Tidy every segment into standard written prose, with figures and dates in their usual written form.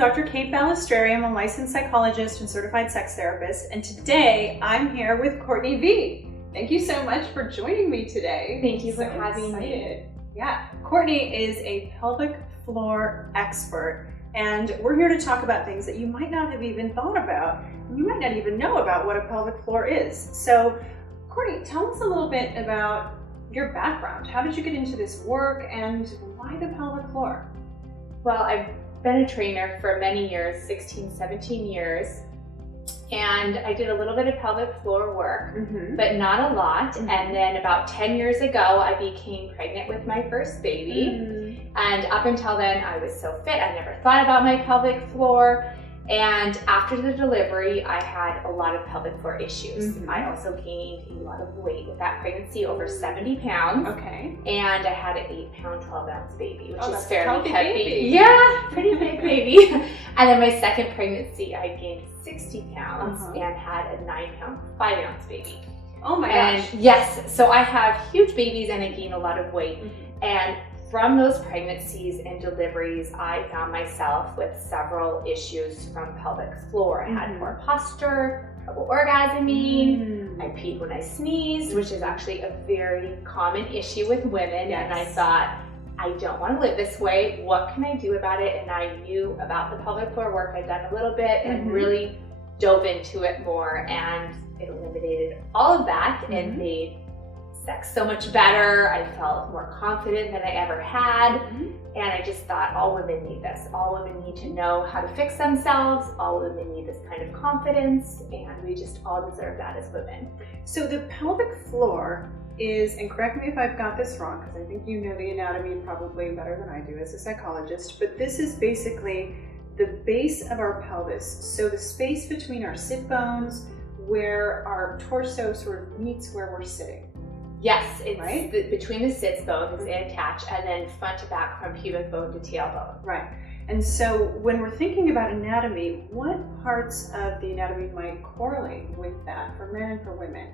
Dr. Kate Balestrieri. I'm a licensed psychologist and certified sex therapist, and today I'm here with Courtney V. Thank you so much for joining me today. Thank you for having me. Yeah, Courtney is a pelvic floor expert, and we're here to talk about things that you might not have even thought about. You might not even know about what a pelvic floor is. So, Courtney, tell us a little bit about your background. How did you get into this work, and why the pelvic floor? Well, I've been a trainer for many years, 16, 17 years, and I did a little bit of pelvic floor work, but not a lot. And then about 10 years ago, I became pregnant with my first baby. And up until then, I was so fit, I never thought about my pelvic floor. And after the delivery, I had a lot of pelvic floor issues. I also gained a lot of weight with that pregnancy, over 70 pounds. Okay. And I had an 8-pound, 12-ounce baby, which is a fairly heavy. Baby. Yeah, pretty big baby. And then my second pregnancy, I gained 60 pounds and had a 9-pound, 5-ounce baby. Oh my gosh. Yes, so I have huge babies and I gain a lot of weight. And from those pregnancies and deliveries, I found myself with several issues from pelvic floor. I had poor posture, trouble orgasming, I peed when I sneezed, which is actually a very common issue with women. And I thought, I don't want to live this way. What can I do about it? And I knew about the pelvic floor work. I'd done a little bit and really dove into it more, and it eliminated all of that and made sex so much better. I felt more confident than I ever had. And I just thought, all women need this. All women need to know how to fix themselves. All women need this kind of confidence, and we just all deserve that as women. So the pelvic floor is, and correct me if I've got this wrong, because I think you know the anatomy probably better than I do as a psychologist, but this is basically the base of our pelvis. So the space between our sit bones, where our torso sort of meets where we're sitting. Yes, it's between the sits bones, they attach, and then front to back from pubic bone to tailbone. Right. And so when we're thinking about anatomy, what parts of the anatomy might correlate with that for men and for women?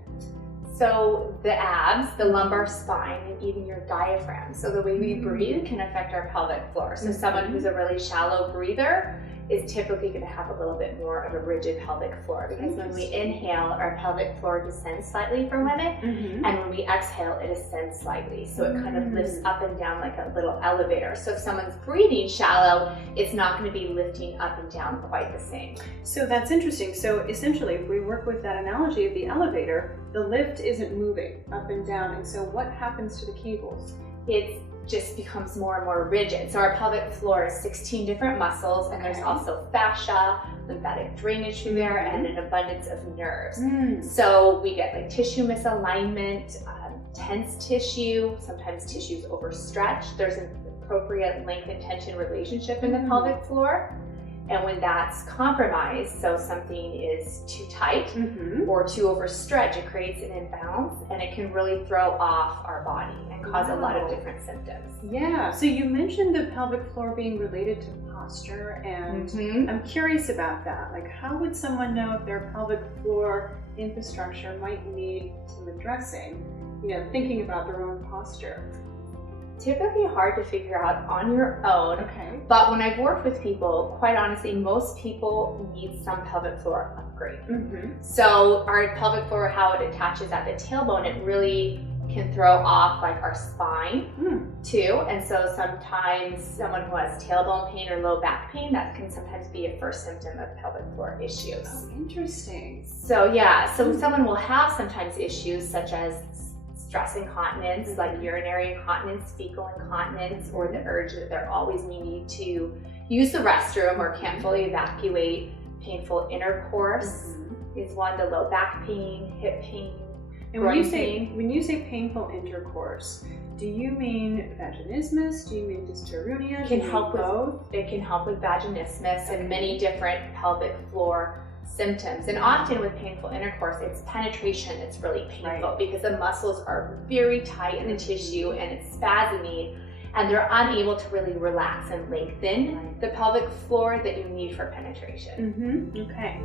So the abs, the lumbar spine, and even your diaphragm. So the way we breathe can affect our pelvic floor. So someone who's a really shallow breather is typically going to have a little bit more of a rigid pelvic floor, because when we inhale, our pelvic floor descends slightly for women, and when we exhale, it ascends slightly. So it kind of lifts up and down like a little elevator. So if someone's breathing shallow, it's not going to be lifting up and down quite the same. So that's interesting. So essentially, if we work with that analogy of the elevator, the lift isn't moving up and down. And so what happens to the cables? It just becomes more and more rigid. So our pelvic floor is 16 different muscles, and there's also fascia, lymphatic drainage through there, and an abundance of nerves. So we get like tissue misalignment, tense tissue, sometimes tissues overstretched. There's an appropriate length and tension relationship in the pelvic floor. And when that's compromised, so something is too tight or too overstretched, it creates an imbalance, and it can really throw off our body and cause a lot of different symptoms. Yeah, so you mentioned the pelvic floor being related to posture, and I'm curious about that. Like, how would someone know if their pelvic floor infrastructure might need some addressing, thinking about their own posture? Typically hard to figure out on your own, but when I've worked with people, quite honestly, most people need some pelvic floor upgrade. So our pelvic floor, how it attaches at the tailbone, it really can throw off like our spine too. And so sometimes someone who has tailbone pain or low back pain, that can sometimes be a first symptom of pelvic floor issues. Oh, interesting. So yeah, so someone will have sometimes issues such as stress incontinence, like urinary incontinence, fecal incontinence, or the urge that they're always needing to use the restroom or can't fully evacuate. Painful intercourse is one, the low back pain, hip pain. And when you say painful intercourse, do you mean vaginismus? Do you mean dyspareunia? It can help with both. It can help with vaginismus and many different pelvic floor symptoms. And often with painful intercourse, it's penetration that's really painful because the muscles are very tight in the tissue and it's spasmy, and they're unable to really relax and lengthen the pelvic floor that you need for penetration. Okay.